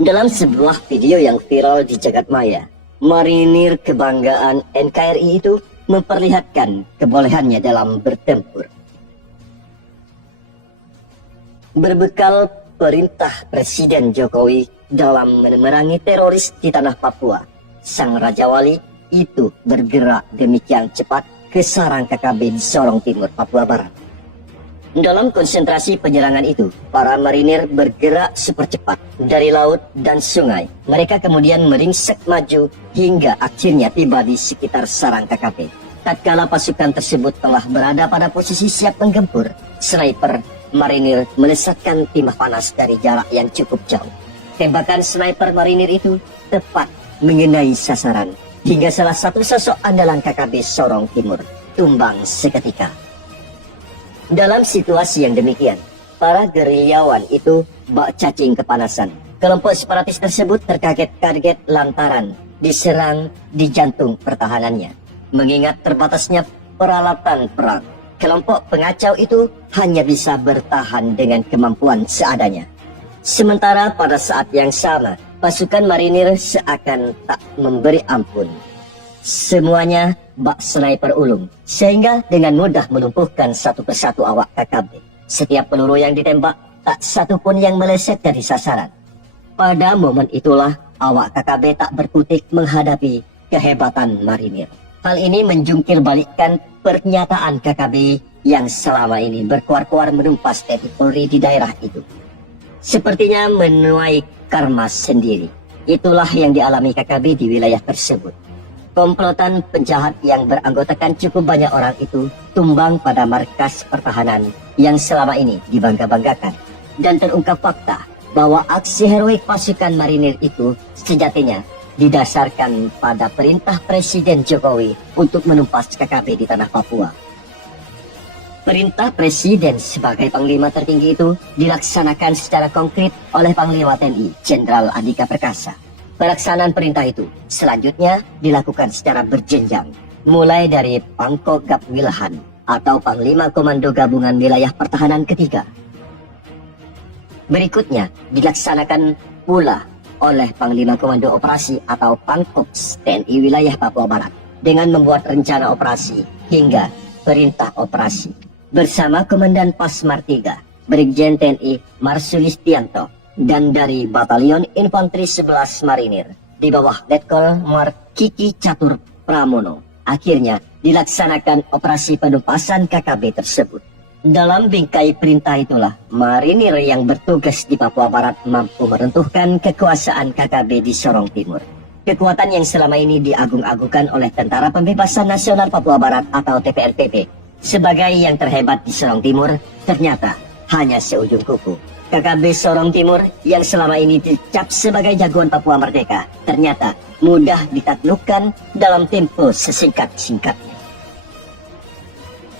Dalam sebuah video yang viral di jagat maya, marinir kebanggaan NKRI itu memperlihatkan kebolehannya dalam bertempur. Berbekal perintah Presiden Jokowi dalam memerangi teroris di tanah Papua, Sang Raja Wali itu bergerak demikian cepat ke sarang KKB di Sorong Timur, Papua Barat. Dalam konsentrasi penyerangan itu, para marinir bergerak super cepat dari laut dan sungai. Mereka kemudian meringsek maju hingga akhirnya tiba di sekitar sarang KKB. Tatkala pasukan tersebut telah berada pada posisi siap menggempur, sniper marinir melesatkan timah panas dari jarak yang cukup jauh. Tembakan sniper marinir itu tepat mengenai sasaran, hingga salah satu sosok andalan KKB Sorong Timur tumbang seketika. Dalam situasi yang demikian, para gerilyawan itu bak cacing kepanasan. Kelompok separatis tersebut terkaget-kaget lantaran diserang di jantung pertahanannya. Mengingat terbatasnya peralatan perang, kelompok pengacau itu hanya bisa bertahan dengan kemampuan seadanya. Sementara pada saat yang sama, pasukan marinir seakan tak memberi ampun. Semuanya bak sniper ulung, sehingga dengan mudah melumpuhkan satu persatu awak KKB. Setiap peluru yang ditembak, tak satu pun yang meleset dari sasaran. Pada momen itulah, awak KKB tak berkutik menghadapi kehebatan marinir. Hal ini menjungkir balikkan pernyataan KKB yang selama ini berkuar-kuar menumpas TNI Polri di daerah itu. Sepertinya menuai karma sendiri. Itulah yang dialami KKB di wilayah tersebut. Komplotan penjahat yang beranggotakan cukup banyak orang itu tumbang pada markas pertahanan yang selama ini dibangga-banggakan. Dan terungkap fakta bahwa aksi heroik pasukan marinir itu sejatinya didasarkan pada perintah Presiden Jokowi untuk menumpas KKB di tanah Papua. Perintah Presiden sebagai Panglima tertinggi itu dilaksanakan secara konkret oleh Panglima TNI Jenderal Andika Perkasa. Pelaksanaan perintah itu selanjutnya dilakukan secara berjenjang, mulai dari Pangkogap Wilhan atau Panglima Komando Gabungan Wilayah Pertahanan Ketiga. Berikutnya dilaksanakan pula oleh Panglima Komando Operasi atau Pangkops TNI Wilayah Papua Barat dengan membuat rencana operasi hingga perintah operasi bersama Komandan Pasmar III, Brigjen TNI Marsulistianto, dan dari Batalion Infanteri 11 Marinir di bawah Letkol Markiki Catur Pramono. Akhirnya dilaksanakan operasi penumpasan KKB tersebut. Dalam bingkai perintah itulah, marinir yang bertugas di Papua Barat mampu meruntuhkan kekuasaan KKB di Sorong Timur. Kekuatan yang selama ini diagung-agungkan oleh Tentara Pembebasan Nasional Papua Barat atau TPNPB sebagai yang terhebat di Sorong Timur ternyata hanya seujung kuku. KKB Sorong Timur yang selama ini dicap sebagai jagoan Papua Merdeka ternyata mudah ditaklukkan dalam tempo sesingkat-singkatnya.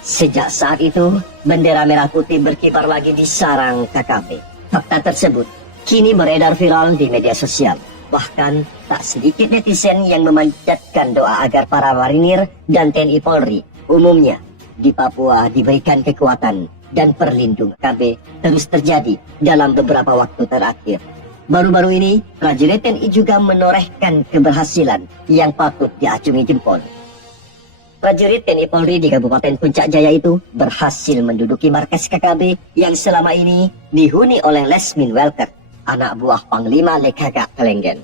Sejak saat itu, bendera merah putih berkibar lagi di sarang KKB. Fakta tersebut kini beredar viral di media sosial. Bahkan tak sedikit netizen yang memanjatkan doa agar para marinir dan TNI Polri umumnya di Papua diberikan kekuatan dan perlindungan KKB terus terjadi dalam beberapa waktu terakhir. Baru-baru ini, prajurit TNI juga menorehkan keberhasilan yang patut diacungi jempol. Prajurit TNI Polri di Kabupaten Puncak Jaya itu berhasil menduduki markas KKB yang selama ini dihuni oleh Lesmin Welker, anak buah Panglima Lekagak Kelenggen.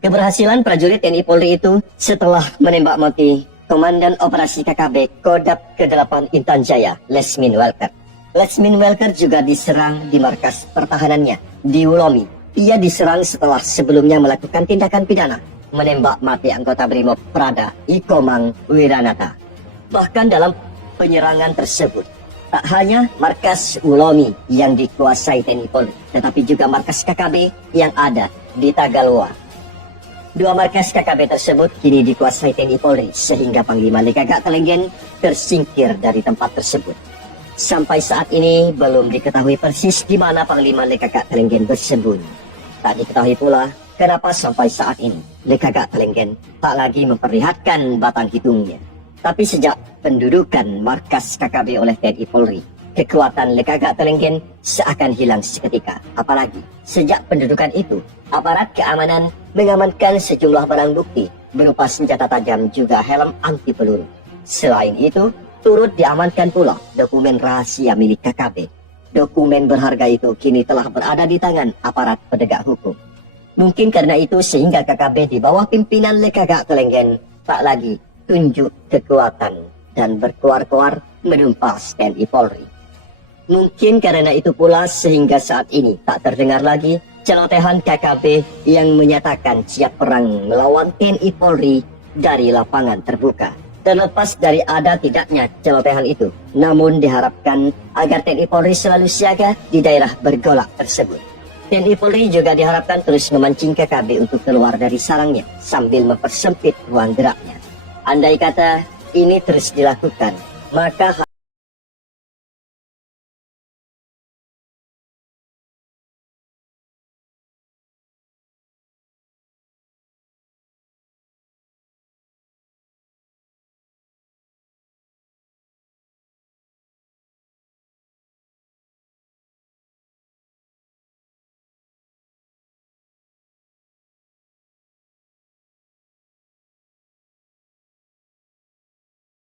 Keberhasilan prajurit TNI Polri itu setelah menembak mati Komandan Operasi KKB Kodap ke-8 Intan Jaya, Lesmin Welker. Lesmin Welker juga diserang di markas pertahanannya di Ulomi. Ia diserang setelah sebelumnya melakukan tindakan pidana, menembak mati anggota Brimob Prada Ikomang Wiranata. Bahkan dalam penyerangan tersebut, tak hanya markas Ulomi yang dikuasai TNI Polri, tetapi juga markas KKB yang ada di Tagalwa. Dua markas KKB tersebut kini dikuasai TNI Polri sehingga Panglima Lekagak Kelenggen tersingkir dari tempat tersebut. Sampai saat ini belum diketahui persis di mana Panglima Lekagak Kelenggen bersembunyi. Tak diketahui pula kenapa sampai saat ini Lekagak Kelenggen tak lagi memperlihatkan batang hidungnya. Tapi sejak pendudukan markas KKB oleh TNI Polri, kekuatan Lekagak Telenggen seakan hilang seketika. Apalagi sejak pendudukan itu, aparat keamanan mengamankan sejumlah barang bukti berupa senjata tajam juga helm anti peluru. Selain itu, turut diamankan pula dokumen rahasia milik KKB. Dokumen berharga itu kini telah berada di tangan aparat penegak hukum. Mungkin karena itu sehingga KKB di bawah pimpinan Lekagak Telenggen tak lagi tunjuk kekuatan dan berkoar-koar menumpas TNI Polri. Mungkin karena itu pula sehingga saat ini tak terdengar lagi celotehan KKB yang menyatakan siap perang melawan TNI Polri dari lapangan terbuka. Terlepas dari ada tidaknya celotehan itu, namun diharapkan agar TNI Polri selalu siaga di daerah bergolak tersebut. TNI Polri juga diharapkan terus memancing KKB untuk keluar dari sarangnya sambil mempersempit ruang geraknya. Andai kata ini terus dilakukan, maka